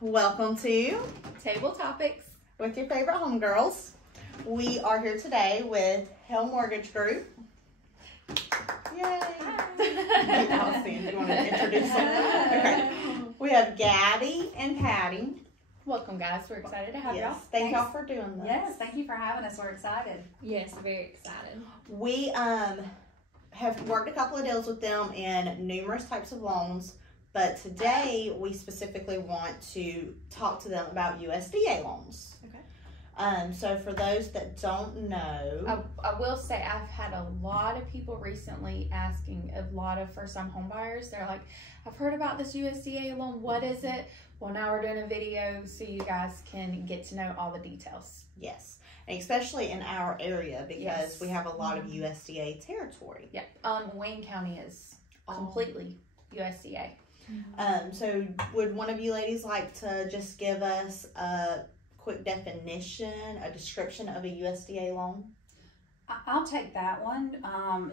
Welcome to Table Topics with your favorite homegirls. We are here today with Hale Mortgage Group. Yay! Austin, you want to introduce them? Okay. We have Gabby and Patty. Welcome, guys. We're excited to have y'all. Thank y'all for doing this. Yes, thank you for having us. We're excited. Yes, very excited. We have worked a couple of deals with them in numerous types of loans, but today we specifically want to talk to them about USDA loans. Okay. So for those that don't know, I will say I've had a lot of people recently asking, a lot of first-time home buyers. They're like, I've heard about this USDA loan. What is it? Well, now we're doing a video so you guys can get to know all the details. yes, and especially in our area because Yes. we have a lot of USDA territory. Yep. Wayne County is completely USDA. So would one of you ladies like to just give us a quick definition, a description of a USDA loan? I'll take that one.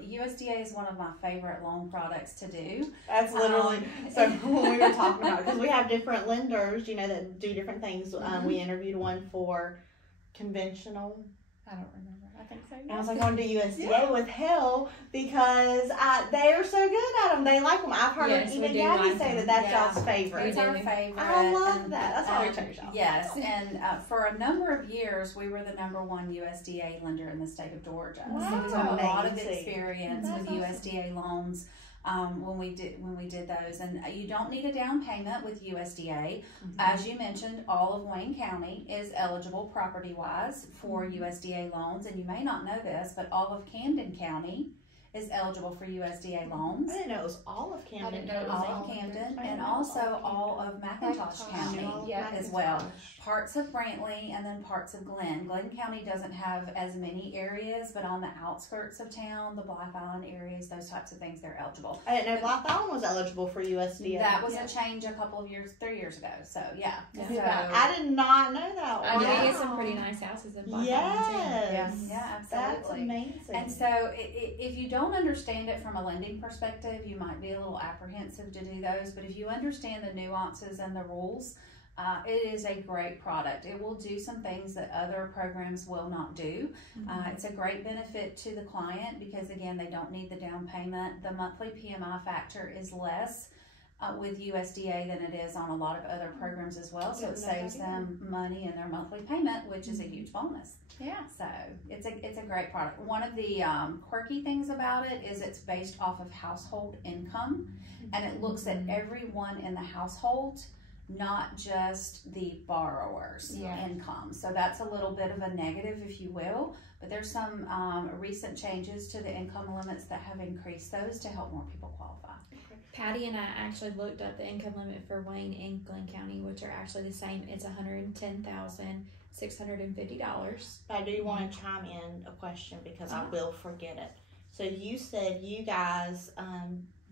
USDA is one of my favorite loan products to do. That's literally, so when we were talking about it, because we have different lenders, you know, that do different things. We interviewed one for conventional. I don't remember. I think so. And I was like, I want to do USDA with Hale because they are so good at them. They like them. I've heard Yes, we even do Gabby like say them. that that's Yeah. y'all's favorite. It's our favorite. I love and, that. That's why we chose y'all. Yes, and for a number of years, we were the #1 USDA lender in the state of Georgia. Wow. So we have a lot of Amazing. experience That's with awesome. USDA loans. When we did those, and you don't need a down payment with USDA. As you mentioned, all of Wayne County is eligible property-wise for USDA loans, and you may not know this, but all of Camden County is eligible for USDA loans. I didn't know it was all of Camden. I didn't know it was All of Camden, and also all of McIntosh County Yeah. as well. Parts of Brantley and then parts of Glenn. Glenn County doesn't have as many areas, but on the outskirts of town, the Blythe Island areas, those types of things, they're eligible. I didn't know Blythe Island was eligible for USDA. That was a change a couple of years, 3 years ago. So yeah. Yeah. So, I did not know that. I know Wow. we get some pretty nice houses in Black Yes. yeah, That's absolutely. amazing. And so if you don't understand it from a lending perspective, you might be a little apprehensive to do those. But if you understand the nuances and the rules, it is a great product. It will do some things that other programs will not do. It's a great benefit to the client because, again, they don't need the down payment. The monthly PMI factor is less with USDA than it is on a lot of other programs as well. So it saves them money in their monthly payment, which is a huge bonus. Yeah. So it's a great product. One of the quirky things about it is it's based off of household income, and it looks at everyone in the household, not just the borrower's income. So that's a little bit of a negative, if you will. But there's some recent changes to the income limits that have increased those to help more people qualify. Patty and I actually looked up the income limit for Wayne and Glenn County, which are actually the same. It's $110,650. I do want to chime in a question because I will forget it. So you said you guys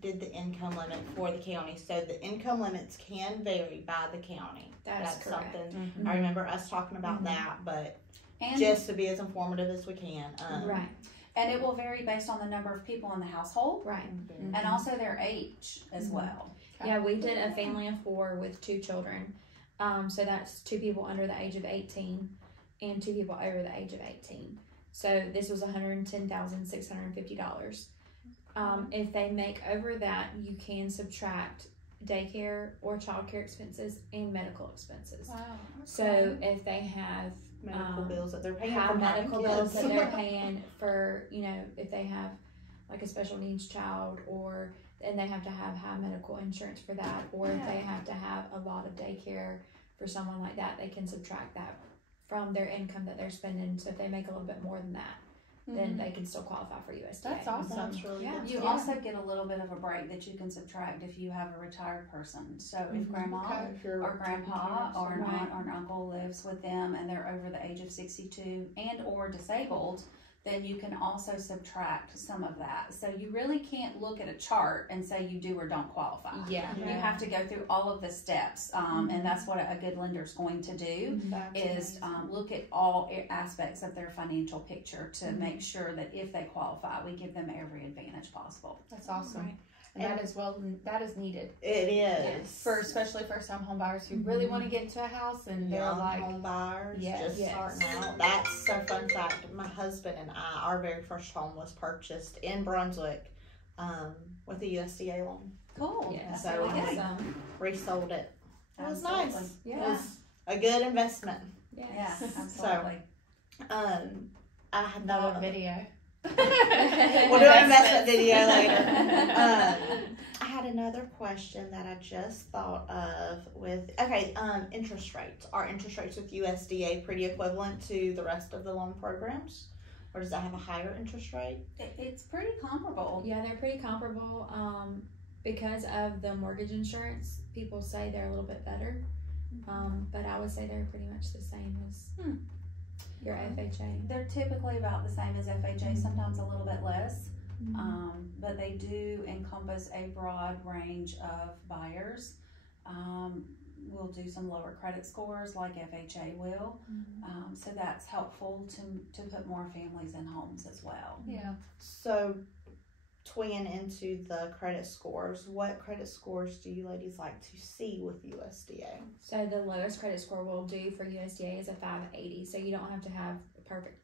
did the income limit for the county. So the income limits can vary by the county. That's correct. something I remember us talking about that, but And just to be as informative as we can. Right. and it will vary based on the number of people in the household Right. and also their age as well. Yeah, we did a family of 4 with 2 children. So that's 2 people under the age of 18 and 2 people over the age of 18. So this was $110,650. If they make over that, you can subtract daycare or childcare expenses and medical expenses. Wow. So if they have medical bills that they're paying high for having medical bills kids. that they're paying for, you know, if they have like a special needs child, or and they have to have high medical insurance for that, or if they have to have a lot of daycare for someone like that, they can subtract that from their income that they're spending. So if they make a little bit more than that, then they can still qualify for USDA. That's awesome. That's really good. You also get a little bit of a break that you can subtract if you have a retired person. So if grandma If you're or grandpa or an Right. aunt or an uncle lives with them and they're over the age of 62 and or disabled, then you can also subtract some of that. So you really can't look at a chart and say you do or don't qualify. Yeah. You have to go through all of the steps, and that's what a good lender is going to do, is look at all aspects of their financial picture to make sure that if they qualify, we give them every advantage possible. That's awesome. Right. And that is needed. It is. For especially first-time home buyers who really want to get into a house and they're young like, home buyers just starting out. That's so fun fact. My husband and I, our very first home was purchased in Brunswick with a USDA loan. Cool. Yeah. So Awesome. resold it. It was Absolutely. nice. Yeah. It was a good investment. Yes. Yeah, absolutely. I had another video. We'll do an investment video later. I had another question that I just thought of with, interest rates. Are interest rates with USDA pretty equivalent to the rest of the loan programs? Or does that have a higher interest rate? It's pretty comparable. Yeah, they're pretty comparable. Because of the mortgage insurance, people say they're a little bit better. But I would say they're pretty much the same as your FHA. They're typically about the same as FHA, sometimes a little bit less. But they do encompass a broad range of buyers. We'll do some lower credit scores like FHA will. So that's helpful to put more families in homes as well. Yeah. So twin into the credit scores, what credit scores do you ladies like to see with USDA? So the lowest credit score we'll do for USDA is a 580. So you don't have to have perfect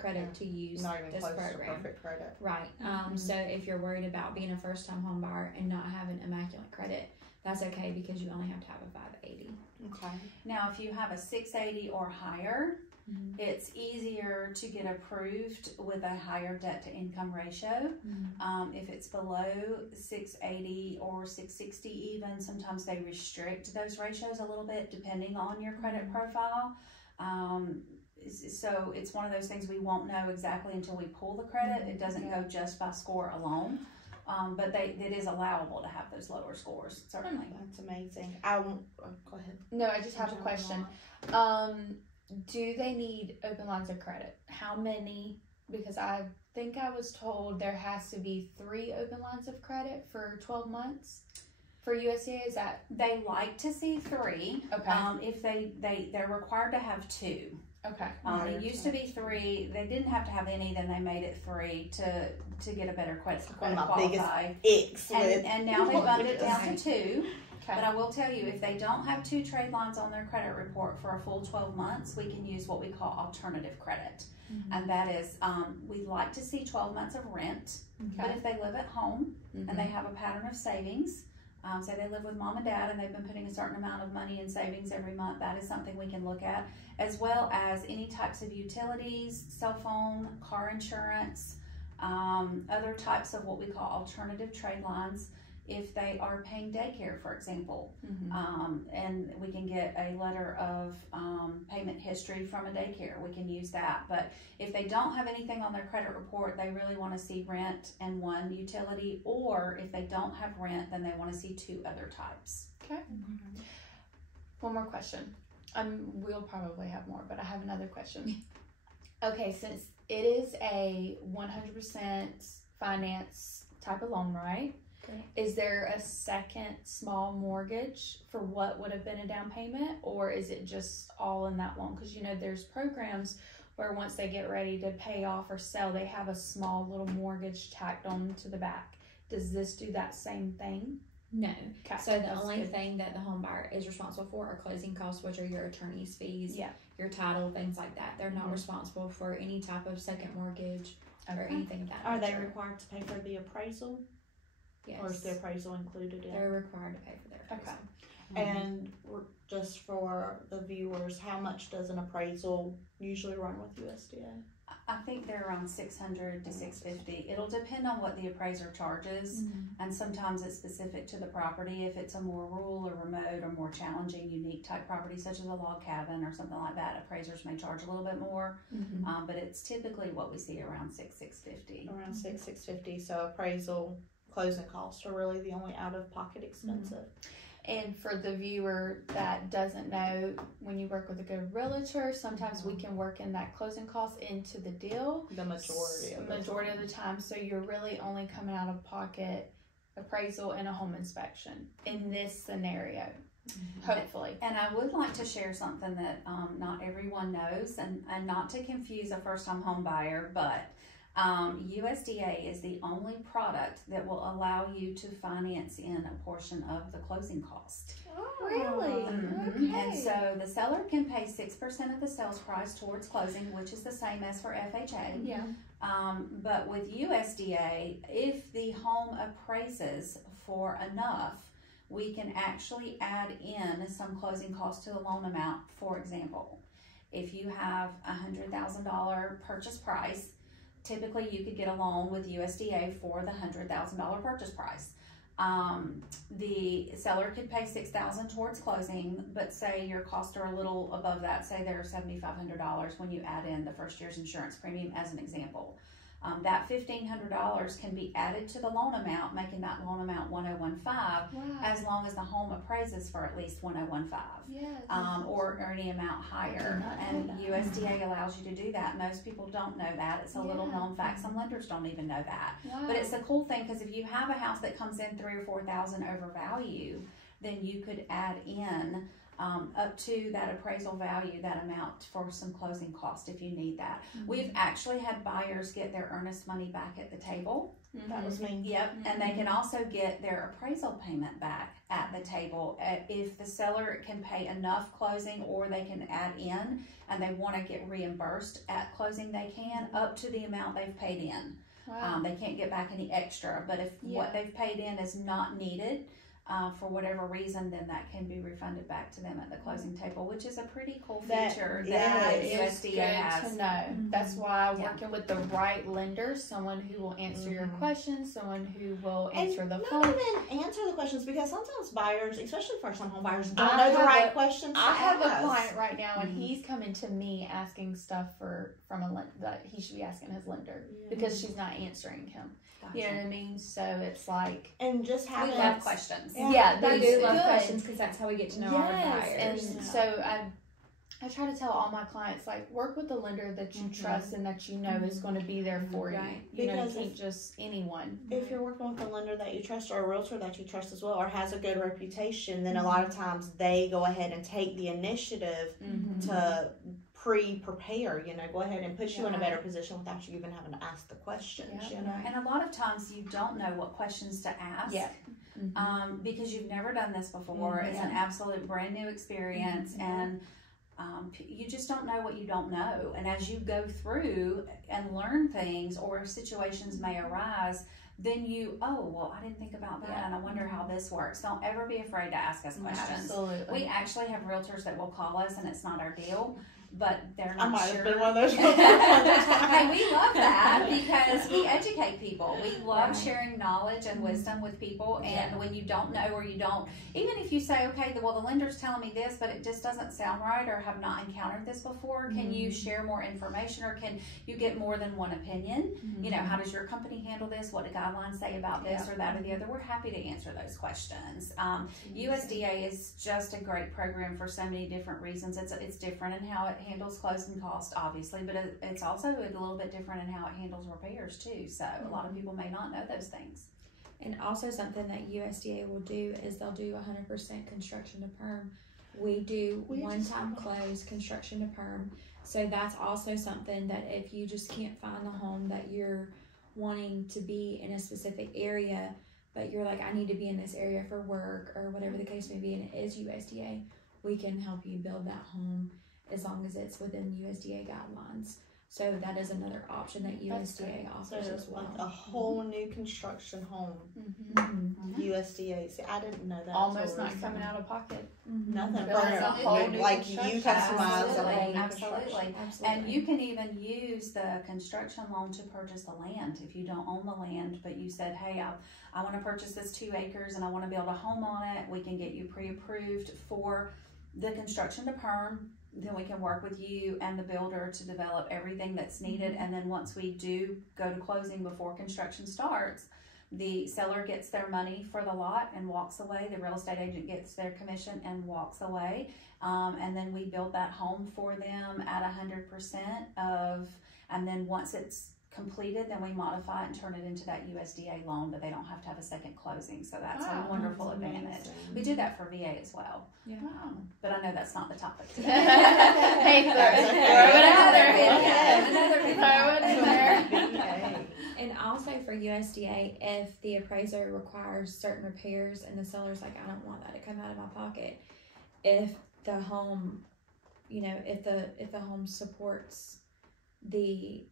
credit to use Not even this close program. to perfect credit. Right. So if you're worried about being a first-time home buyer and not having immaculate credit, that's okay because you only have to have a 580. Okay. Now, if you have a 680 or higher, it's easier to get approved with a higher debt to income ratio. If it's below 680 or 660 even, sometimes they restrict those ratios a little bit depending on your credit profile. So it's one of those things we won't know exactly until we pull the credit. It doesn't go just by score alone. But it is allowable to have those lower scores, certainly. That's amazing. Go ahead. No, I just have a question. Do they need open lines of credit? How many? Because I think I was told there has to be 3 open lines of credit for 12 months for USDA. Is that? They like to see 3. Okay. If they're required to have 2. Okay. It used to be 3. They didn't have to have any. Then they made it 3 to get a better credit qualify. And now they bumped it down to 2. But I will tell you, if they don't have 2 trade lines on their credit report for a full 12 months, we can use what we call alternative credit. And that is, we like to see 12 months of rent. But if they live at home and they have a pattern of savings, say they live with mom and dad and they've been putting a certain amount of money in savings every month, that is something we can look at, as well as any types of utilities, cell phone, car insurance, other types of what we call alternative trade lines. If they are paying daycare, for example, and we can get a letter of payment history from a daycare, we can use that. But if they don't have anything on their credit report, they really want to see rent and 1 utility, or if they don't have rent, then they want to see 2 other types. Okay. One more question. We'll probably have more, but I have another question. Okay, since it is a 100% finance type of loan, right? Is there a second small mortgage for what would have been a down payment, or is it just all in that loan? Because there's programs where once they get ready to pay off or sell, they have a small little mortgage tacked on to the back. Does this do that same thing? No. Okay. So the only thing that the home buyer is responsible for are closing costs, which are your attorney's fees, your title, things like that. They're not responsible for any type of second mortgage or anything of that Are they nature. required to pay for the appraisal? Yes. Or is the appraisal included in? They're required to pay for their appraisal. And just for the viewers, how much does an appraisal usually run with USDA? I think they're around $600 to $650. It'll depend on what the appraiser charges, and sometimes it's specific to the property. If it's a more rural or remote or more challenging, unique type property, such as a log cabin or something like that, appraisers may charge a little bit more. But it's typically what we see around $650. Around $650. So appraisal, closing costs are really the only out-of-pocket expensive. And for the viewer that doesn't know, when you work with a good realtor, sometimes we can work in that closing cost into the deal. The majority of the time. So you're really only coming out of pocket appraisal and a home inspection in this scenario, hopefully. And I would like to share something that not everyone knows, and not to confuse a first-time home buyer, but USDA is the only product that will allow you to finance in a portion of the closing cost. Oh, Really? Mhm. Okay. And so the seller can pay 6% of the sales price towards closing, which is the same as for FHA. Yeah. But with USDA, if the home appraises for enough, we can actually add in some closing costs to the loan amount. For example, if you have $100,000 purchase price, typically you could get a loan with USDA for the $100,000 purchase price. The seller could pay $6,000 towards closing, but say your costs are a little above that, say they're $7,500 when you add in the first year's insurance premium as an example. That $1,500 can be added to the loan amount, making that loan amount 1,015, Wow. as long as the home appraises for at least 1,015. Yes. Or any amount higher. And USDA allows you to do that. Most people don't know that. It's a little known fact. Some lenders don't even know that. Wow. But it's a cool thing, because if you have a house that comes in $3,000 or $4,000 over value, then you could add in up to that appraisal value, that amount for some closing cost if you need that. We've actually had buyers get their earnest money back at the table. That was me. Yep, and they can also get their appraisal payment back at the table if the seller can pay enough closing, or they can add in and they want to get reimbursed at closing, they can, up to the amount they've paid in. Wow. They can't get back any extra, but if what they've paid in is not needed for whatever reason, then that can be refunded back to them at the closing table, which is a pretty cool feature that USDA has. Good to know. That's why working with the right lender, someone who will answer your questions, someone who will answer the phone. Not even answer the questions, because sometimes buyers, especially first-time home buyers, don't know the right questions to I have ask. a client right now, and he's coming to me asking stuff from a lender that he should be asking his lender because she's not answering him. Gotcha. You know what I mean? So it's like, and just having We love questions. yeah, I they do love good. questions, because that's how we get to know our buyers. And so I try to tell all my clients, like, work with the lender that you trust and that you know is going to be there for you. You know, you can't just anyone. If you're working with a lender that you trust, or a realtor that you trust as well, or has a good reputation, then a lot of times they go ahead and take the initiative to prepare, you know, go ahead and put you in a better position without you even having to ask the questions, you know. And a lot of times you don't know what questions to ask. Because you've never done this before. It's an absolute brand new experience, and you just don't know what you don't know. And as you go through and learn things, or situations may arise, then I didn't think about that, and I wonder how this works. Don't ever be afraid to ask us questions. Absolutely. We actually have realtors that will call us, and it's not our deal, but they're not I might sure. have been one of those. Hey, we love that, because we educate people. We love sharing knowledge and wisdom with people, and when you don't know, or you don't, even if you say, okay, the lender's telling me this, but it just doesn't sound right, or have not encountered this before, can you share more information, or can you get more than one opinion? You know, how does your company handle this? What do guidelines say about this or that or the other? We're happy to answer those questions. USDA is just a great program for so many different reasons. It's different in how it handles closing costs, obviously, but it's also a little bit different in how it handles repairs too. So a lot of people may not know those things. And also something that USDA will do is they'll do 100% construction to perm. We do one-time close, construction to perm. So that's also something that if you just can't find the home that you're wanting to be in a specific area, but you're like, I need to be in this area for work or whatever the case may be, and it is USDA, we can help you build that home as long as it's within USDA guidelines. So that is another option that USDA offers as well. Like a whole new construction home. USDA. See, I didn't know that. Almost not coming out of pocket. Nothing. Absolutely. Like you customize a whole new Absolutely. And you can even use the construction loan to purchase the land. If you don't own the land, but you said, hey, I want to purchase this 2 acres and I want to build a home on it, we can get you pre-approved for the construction to perm. Then we can work with you and the builder to develop everything that's needed. And then once we do go to closing before construction starts, the seller gets their money for the lot and walks away. The real estate agent gets their commission and walks away. And then we build that home for them at 100% of, and then once it's completed, then we modify it and turn it into that USDA loan, but they don't have to have a second closing. So that's a wonderful advantage. We do that for VA as well. Yeah. But I know that's not the topic today. Hey, throw it out there. Another video. Throw it in there. also for USDA, if the appraiser requires certain repairs and the seller's like, I don't want that to come out of my pocket, if the home, you know, if the home supports the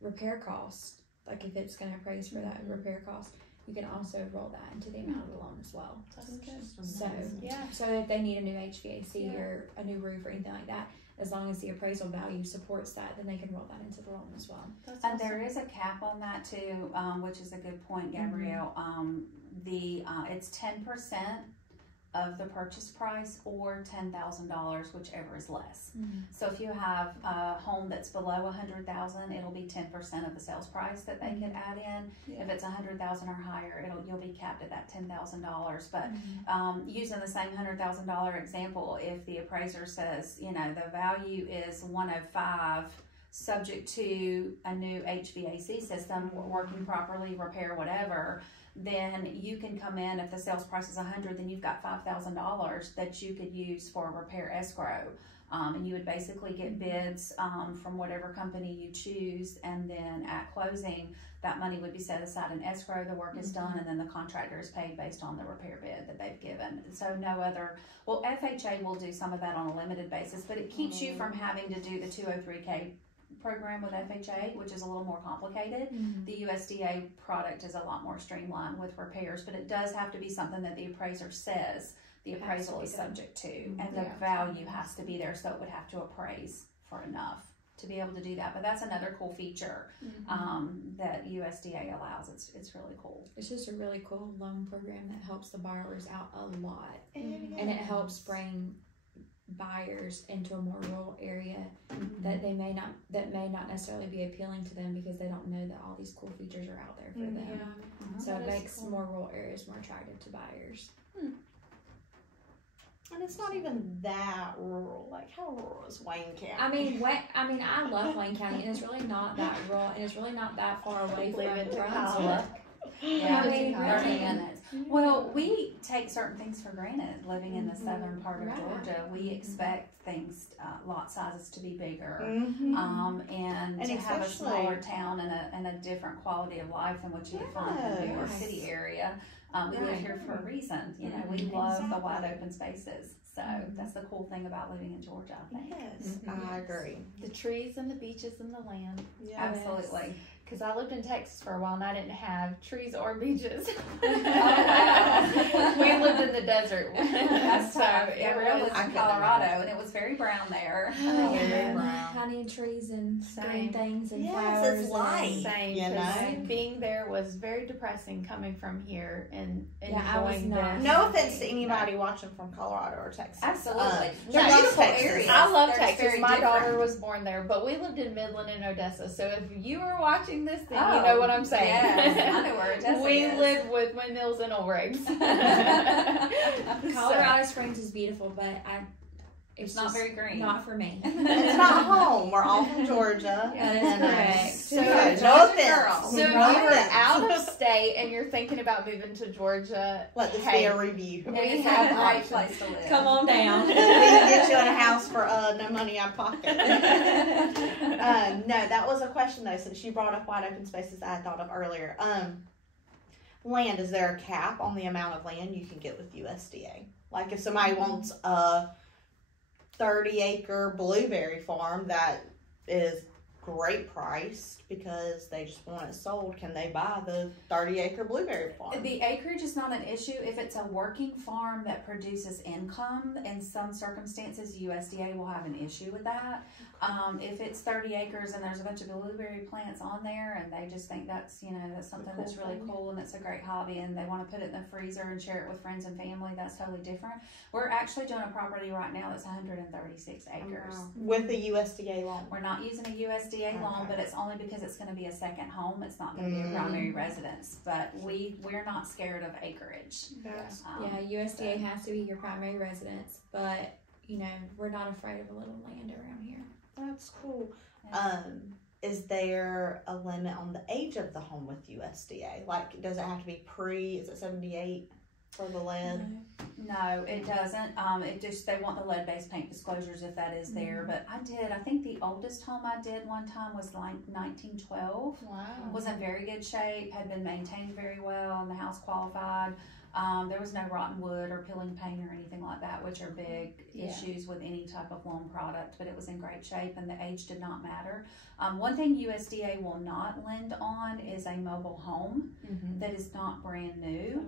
repair cost, like if it's going to appraise for that repair cost, you can also roll that into the amount of the loan as well. That's good. So, Yeah. so if they need a new HVAC or a new roof or anything like that, as long as the appraisal value supports that, then they can roll that into the loan as well. That's And awesome. there is a cap on that too, which is a good point, Gabrielle. It's 10% of the purchase price or $10,000, whichever is less. So if you have a home that's below $100,000, it'll be 10% of the sales price that they could add in. If it's $100,000 or higher, you'll be capped at that $10,000. But using the same $100,000 example, if the appraiser says, you know, the value is 105, subject to a new HVAC system working properly, repair, whatever, then you can come in. If the sales price is 100, then you've got $5,000 that you could use for repair escrow. And you would basically get bids from whatever company you choose, and then at closing, that money would be set aside in escrow, the work is done, and then the contractor is paid based on the repair bid that they've given. So no other, well, FHA will do some of that on a limited basis, but it keeps you from having to do the 203K program with FHA, which is a little more complicated. The USDA product is a lot more streamlined with repairs, but it does have to be something that the appraiser says the appraisal is subject to, and the value has to be there, so it would have to appraise for enough to be able to do that. But that's another cool feature that USDA allows. It's really cool. It's just a really cool loan program that helps the borrowers out a lot, and it helps bring buyers into a more rural area that may not necessarily be appealing to them because they don't know that all these cool features are out there for them. So it makes more rural areas more attractive to buyers. And it's not even that rural. Like, how rural is Wayne County? I mean, I love Wayne County, and it's really not that rural, and it's really not that far away from Brunswick. Yeah, I mean, 30 really. minutes. Well, we take certain things for granted living in the southern part of Georgia. We expect things, lot sizes to be bigger, and to have a smaller town and a different quality of life than what you would find in the New York City area. We live here for a reason. You know, we love the wide open spaces. So that's the cool thing about living in Georgia, I think. Yes, I agree. The trees and the beaches and the land. Yes. Absolutely. Because I lived in Texas for a while and I didn't have trees or beaches. Oh, wow. We lived in the desert. That's so tough. it Gabrielle really, lived in Colorado, and it was very brown there. Honey and trees and green things and flowers. It's light. same, you know? being there was very depressing coming from here and I was enjoying not. this. No offense to anybody watching from Colorado or Texas. Absolutely. They're No, beautiful Texas. areas. I love They're Texas. very My daughter different. was born there, but we lived in Midland and Odessa. So if you are watching this, then you know what I'm saying. Yes, I know where Odessa We is. live with windmills and oil rigs. Colorado Springs is beautiful, but it's not just very green. Not for me. It's not home. We're all from Georgia. That is correct. So, no Georgia offense. girl. So if No you were offense. out of state and you're thinking about moving to Georgia, Let this hey, be a review. And we it's have a great options. place to live. Come on down. We can get you in a house for no money out of pocket. No, that was a question though, since you brought up wide open spaces I had thought of earlier. Land, is there a cap on the amount of land you can get with USDA? Like if somebody wants a 30-acre blueberry farm that is great priced because they just want it sold, can they buy the 30-acre blueberry farm? The acreage is not an issue if it's a working farm that produces income. In some circumstances, USDA will have an issue with that. If it's 30 acres and there's a bunch of blueberry plants on there and they just think that's, that's something that's really cool and it's a great hobby and they want to put it in the freezer and share it with friends and family, that's totally different. We're actually doing a property right now that's 136 acres. With the USDA loan. We're not using a USDA loan, but it's only because it's going to be a second home. It's not going to be a primary residence, but we're not scared of acreage. USDA has to be your primary residence, but we're not afraid of a little land around here. That's cool. Is there a limit on the age of the home with USDA? Like, does it have to be is it 78? for the lead? No, it doesn't. It just, they want the lead-based paint disclosures if that is there. But I think the oldest home I did one time was like 1912. Wow. Was in very good shape, had been maintained very well, and the house qualified. There was no rotten wood or peeling paint or anything like that, which are big issues with any type of loan product, but it was in great shape and the age did not matter. One thing USDA will not lend on is a mobile home that is not brand new.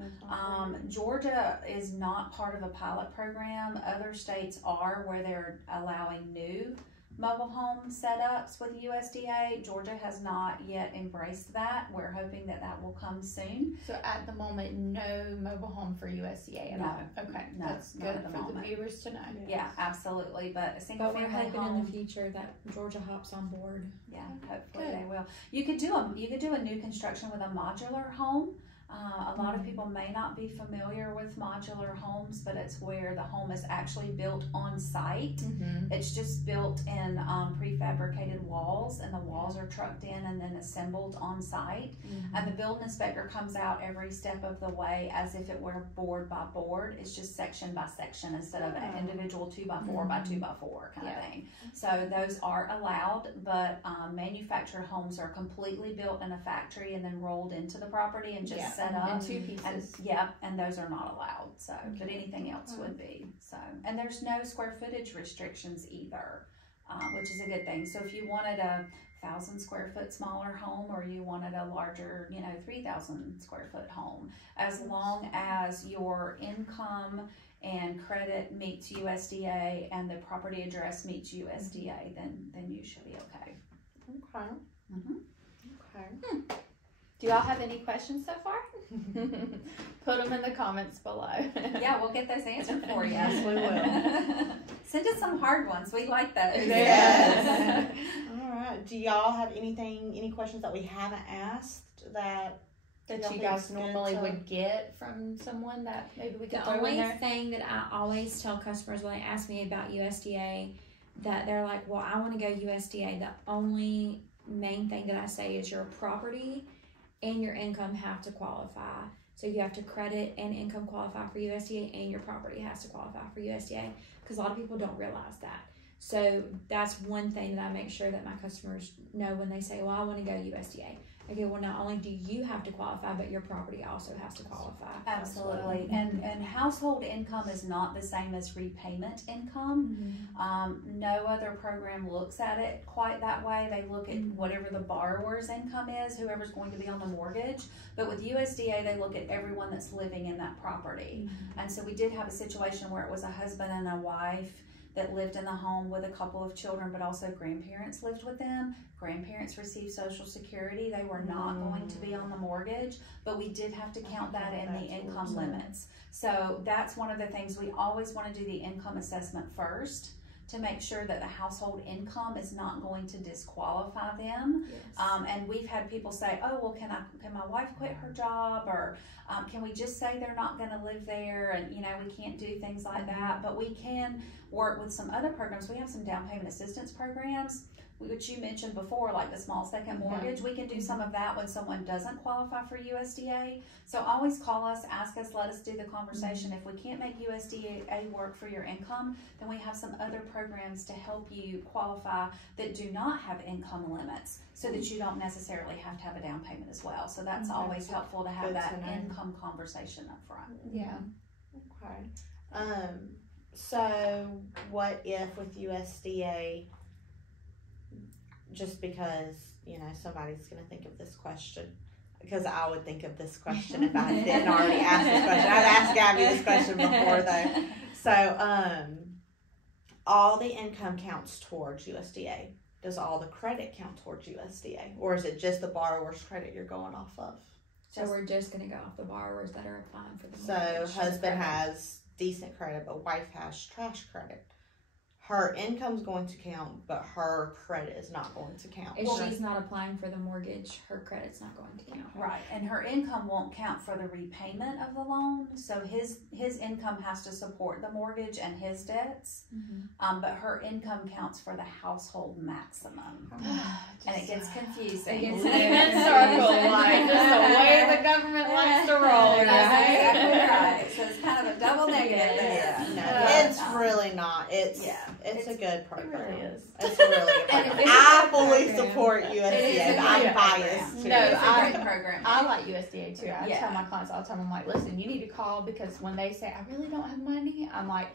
Georgia is not part of a pilot program. Other states are, where they're allowing new mobile home setups with USDA. Georgia has not yet embraced that. We're hoping that that will come soon. So at the moment, no mobile home for USDA at all? Okay, no, that's not good at the for moment. the viewers to know. Yeah, absolutely. But a single But we're family hoping home, in the future that Georgia hops on board. yeah, hopefully Good. they will. You could do a new construction with a modular home. A lot of people may not be familiar with modular homes, but it's where the home is actually built on site. It's just built in prefabricated walls, and the walls are trucked in and then assembled on site. And the building inspector comes out every step of the way as if it were board by board. It's just section by section instead of an individual 2x4 by 2x4 kind of thing. So those are allowed, but manufactured homes are completely built in a factory and then rolled into the property and just set up. In 2 pieces. And those are not allowed. So, but anything else would be. So, and there's no square footage restrictions either, which is a good thing. So if you wanted a 1,000 square foot smaller home, or you wanted a larger, 3,000 square foot home, as long as your income and credit meets USDA and the property address meets USDA, then you should be okay. Okay. Okay. Do y'all have any questions so far? Put them in the comments below. Yeah, we'll get those answered for you. Yes, we will. Send us some hard ones. We like those. Yes. All right. Do y'all have any questions that we haven't asked that you guys normally would get from someone that maybe we could The throw in only there? thing that I always tell customers when they ask me about USDA, that they're like, well, I want to go USDA. The only main thing that I say is your property and your income have to qualify. So you have to credit and income qualify for USDA, and your property has to qualify for USDA, because a lot of people don't realize that. So that's one thing that I make sure that my customers know when they say, well, I want to go USDA. Okay, well, not only do you have to qualify, but your property also has to qualify. Absolutely. And household income is not the same as repayment income. No other program looks at it quite that way. They look at whatever the borrower's income is, whoever's going to be on the mortgage. But with USDA, they look at everyone that's living in that property. And so we did have a situation where it was a husband and a wife that lived in the home with a couple of children, but also grandparents lived with them. Grandparents received Social Security. They were not going to be on the mortgage, but we did have to count that in the income limits. So that's one of the things. We always want to do the income assessment first to make sure that the household income is not going to disqualify them. And we've had people say, oh, well, can my wife quit her job? Or can we just say they're not going to live there? And, we can't do things like that. But we can work with some other programs. We have some down payment assistance programs, which you mentioned before, like the small second mortgage. We can do some of that when someone doesn't qualify for USDA. So always call us, ask us, let us do the conversation. If we can't make USDA work for your income, then we have some other programs to help you qualify that do not have income limits, so that you don't necessarily have to have a down payment as well. So that's always helpful to have that income conversation up front. Yeah. Okay. So what if with USDA, just because, somebody's going to think of this question, because I would think of this question if I didn't already ask this question. I've asked Gabby this question before, though. So, all the income counts towards USDA. Does all the credit count towards USDA? Or is it just the borrower's credit you're going off of? So we're just going to go off the borrowers that are applying for the So mortgage. husband has decent credit, but wife has trash credit. her income's going to count, but her credit is not going to count. If she's not applying for the mortgage, her credit's not going to count. Right, and her income won't count for the repayment of the loan, so his income has to support the mortgage and his debts, but her income counts for the household maximum. And it gets confusing. It gets in circles, like just the way the government likes to roll, That's right? exactly right. So it's kind of a double negative there. No, it's really not. It's a good program. It really is. It's a really good program. I fully support USDA. I'm biased too. No, It's a great program. I like USDA too. I Yeah. tell my clients all the time, I'm like, listen, you need to call, because when they say, I really don't have money, I'm like,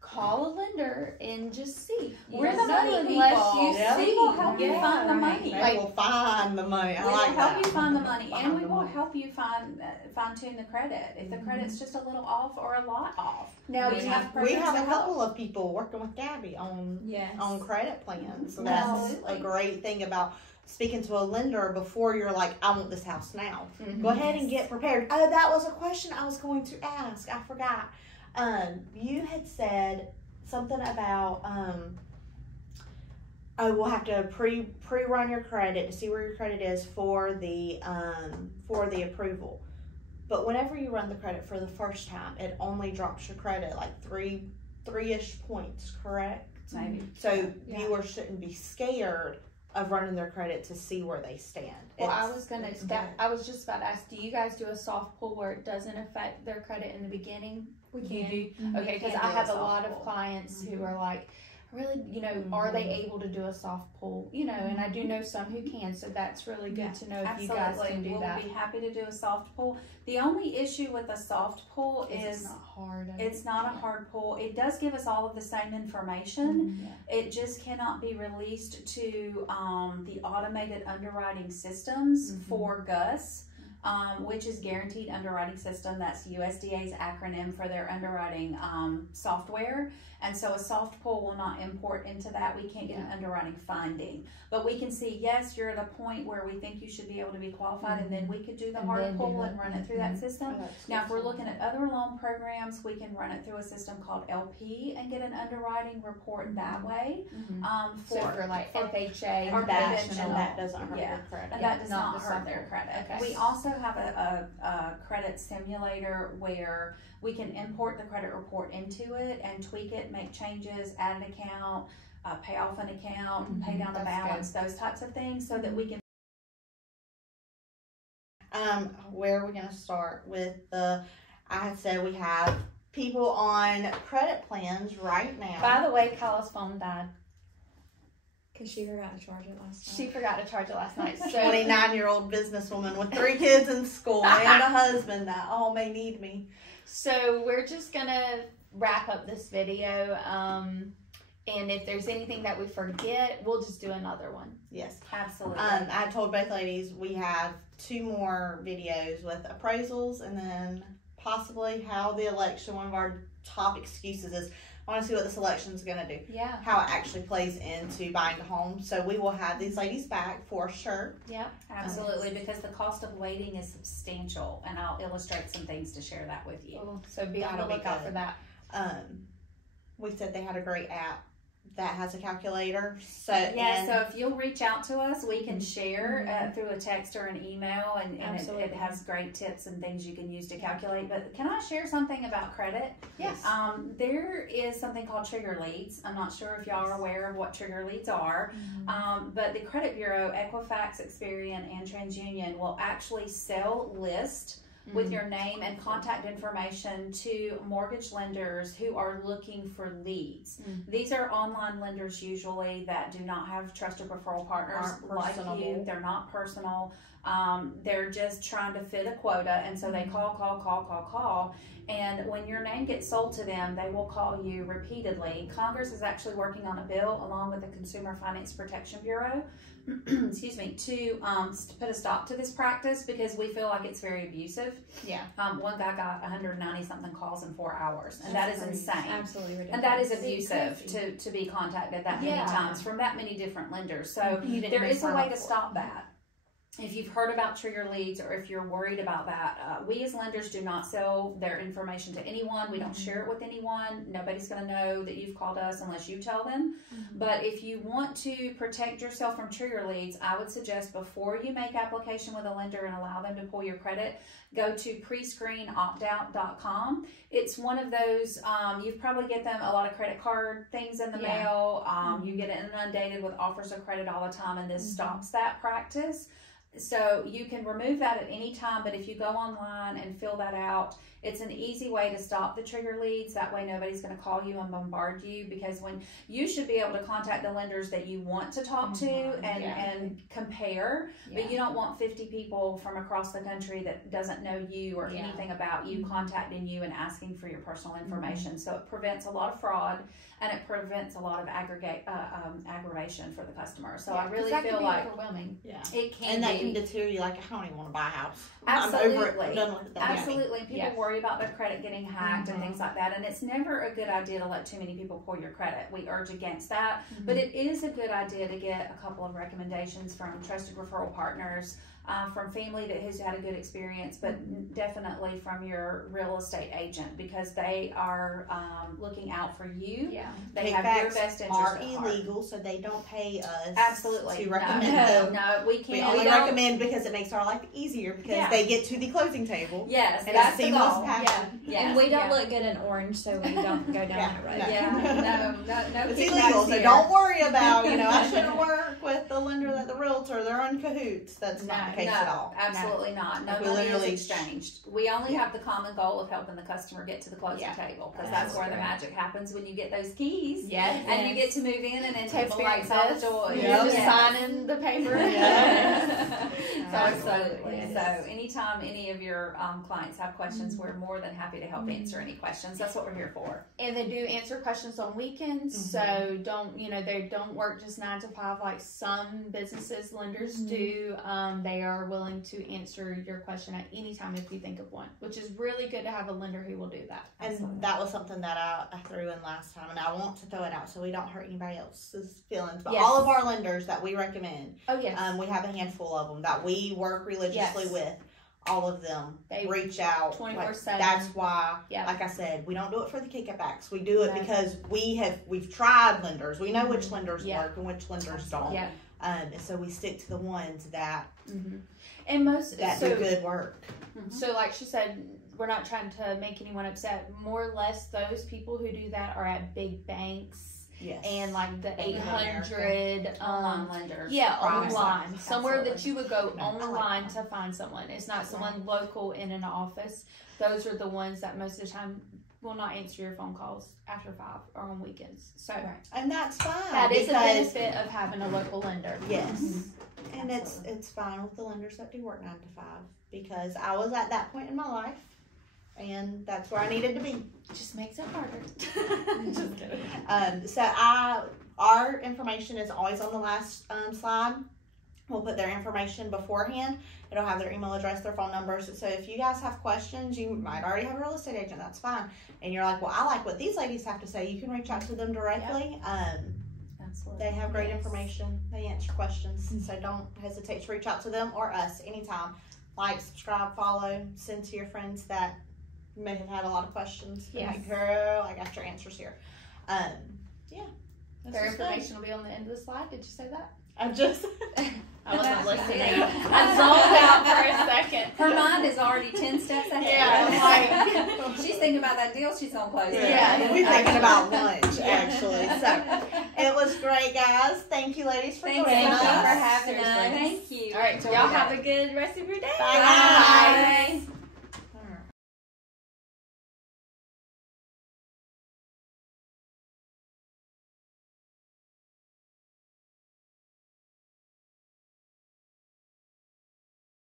call a lender and just see. You We're don't the know money unless people. you Yeah. see. We will help you Yeah. find the money. They will find the money. I We will like help that. you find the money, Find and we the will money. help you fine tune the credit. If the credit's just a little off or a lot off, Now, we do have you- We programs have to a help. couple of people working with Gabby on Yes. credit plans. So that's Absolutely. a great thing about speaking to a lender before you're like, I want this house now. Go ahead and get prepared. Oh, that was a question I was going to ask. I forgot. You had said something about we'll have to pre-run your credit to see where your credit is for the approval. But whenever you run the credit for the first time, it only drops your credit like three-ish points, correct? Maybe. So Yeah. viewers shouldn't be scared of running their credit to see where they stand. Well, I It's- was gonna. it's That, good. I was just about to ask. Do you guys do a soft pull where it doesn't affect their credit in the beginning? We You can. do. Okay, because can I do a have a soft lot pull. of clients who are like, really, are they able to do a soft pull? And I do know some who can. So that's really good Yeah, to know if Absolutely. you guys can do we'll that. be happy to do a soft pull. The only issue with a soft pull It's is not hard. it's not a hard pull. It does give us all of the same information. Yeah. It just cannot be released to the automated underwriting systems for GUS, which is Guaranteed Underwriting System. That's USDA's acronym for their underwriting software. And so a soft pull will not import into that. We can't get an underwriting finding. But we can see, yes, you're at a point where we think you should be able to be qualified, and then we could do the And hard then do pull it. and run it through that system. Oh, that's Now, if we're good. looking at other loan programs, we can run it through a system called LP and get an underwriting report that way. So for like FHA or and that- national. and that doesn't hurt Yeah. your credit. And Yeah, that does not not the hurt soft their pull. credit. Okay. We also have a credit simulator where we can import the credit report into it and tweak it, make changes, add an account, pay off an account, pay down the That's balance, those types of things, so that we can. Where are we going to start with I had said we have people on credit plans right now. By the way, Kyla's phone died. Because she forgot to charge it last night. She forgot to charge it last night. So 29-year-old businesswoman with 3 kids in school and a husband that all may need me. So we're just gonna wrap up this video. And if there's anything that we forget, we'll just do another one. Yes, absolutely. I told both ladies we have 2 more videos with appraisals and then possibly how the election, one of our top excuses is, I want to see what this election is going to do. Yeah. How it actually plays into buying a home. So we will have these ladies back for sure. Yep. Absolutely, because the cost of waiting is substantial, and I'll illustrate some things to share that with you. Cool. So be on the That'll be lookout good. for that. We said they had a great app that has a calculator. So Yeah, and so if you'll reach out to us, we can share through a text or an email, and it has great tips and things you can use to calculate. But can I share something about credit? Yes. There is something called trigger leads. I'm not sure if y'all are aware of what trigger leads are, but the credit bureau, Equifax, Experian, and TransUnion will actually list with your name and contact information to mortgage lenders who are looking for leads. These are online lenders usually that do not have trusted referral partners like you. They're not personal. They're just trying to fit a quota, and so they call. And when your name gets sold to them, they will call you repeatedly. Congress is actually working on a bill along with the Consumer Finance Protection Bureau excuse me, to put a stop to this practice because we feel like it's very abusive. Yeah. One guy got 190 something calls in 4 hours, and that is insane. Absolutely ridiculous. And that is abusive to be contacted that many times from that many different lenders. So there is a way to stop that. if you've heard about trigger leads or if you're worried about that, we as lenders do not sell their information to anyone. We don't share it with anyone. Nobody's going to know that you've called us unless you tell them. But if you want to protect yourself from trigger leads, I would suggest before you make application with a lender and allow them to pull your credit, go to prescreenoptout.com. It's one of those, you probably get them a lot of credit card things in the mail. You get inundated with offers of credit all the time, and this stops that practice. So you can remove that at any time, but if you go online and fill that out, it's an easy way to stop the trigger leads. That way nobody's going to call you and bombard you, because when you should be able to contact the lenders that you want to talk to and compare, but you don't want 50 people from across the country that doesn't know you or anything about you contacting you and asking for your personal information. So it prevents a lot of fraud, and it prevents a lot of aggravation for the customer. So I really feel like overwhelming. It can and that be. can deter you. Like, I don't even want to buy a house. Absolutely. I'm over it. Done with it. Absolutely. And people worry about their credit getting hacked and things like that. And it's never a good idea to let too many people pull your credit. We urge against that. But it is a good idea to get a couple of recommendations from trusted referral partners, from family that has had a good experience, but definitely from your real estate agent, because they are looking out for you. They have your best interest are at heart. illegal, so they don't pay us Absolutely. to recommend them. No, we can't. We only recommend because it makes our life easier, because they get to the closing table. Yes, and that's a seamless the goal. passion. And we don't look good in orange, so we don't go down that road. No. It's illegal, so don't worry about, I shouldn't work with the lender, that the realtor, they're in cahoots. That's not the case at all. Absolutely not. No money is exchanged. We only have the common goal of helping the customer get to the closing table, because that's where the magic happens when you get those keys. And you get to move in and then people like all the joy. You're just signing the paper. Absolutely. So anytime any of your clients have questions, we're more than happy to help answer any questions. That's what we're here for. And they do answer questions on weekends, so don't, they don't work just 9 to 5 like some businesses, lenders do. They are willing to answer your question at any time if you think of one, which is really good to have a lender who will do that. And that was something that I threw in last time, and I want to throw it out so we don't hurt anybody else's feelings. But all of our lenders that we recommend, we have a handful of them that we work religiously with. All of them, they reach out 24/7. That's why, like I said, we don't do it for the kickbacks. We do it because we've tried lenders. We know which lenders work and which lenders don't. And so we stick to the ones that and most that do good work. So like she said, we're not trying to make anyone upset. More or less, those people who do that are at big banks. And like the 800 online lenders. Online. Somewhere that you would go online to find someone. It's not someone local in an office. Those are the ones that most of the time will not answer your phone calls after 5 or on weekends. So and that's fine. That is a benefit of having a local lender. Yes. And it's fine with the lenders that do work 9 to 5, because I was at that point in my life, and that's where I needed to be. It just makes it harder. Just kidding. So our information is always on the last slide. We'll put their information beforehand. It'll have their email address, their phone numbers. So if you guys have questions, you might already have a real estate agent, that's fine. And you're like, well, I like what these ladies have to say. You can reach out to them directly. Absolutely. They have great information. They answer questions. So don't hesitate to reach out to them or us anytime. Like, subscribe, follow, send to your friends that may have had a lot of questions. Like, girl, I got your answers here. Their information will be on the end of the slide. Did you say that? I wasn't listening. I zoned out for a second. Her mind is already 10 steps ahead. She's thinking about that deal she's gonna close. We're thinking about lunch, actually. So it was great, guys. Thank you, ladies, for joining us. Thank you for having us. Thank you. All right, y'all have a good rest of your day. Bye.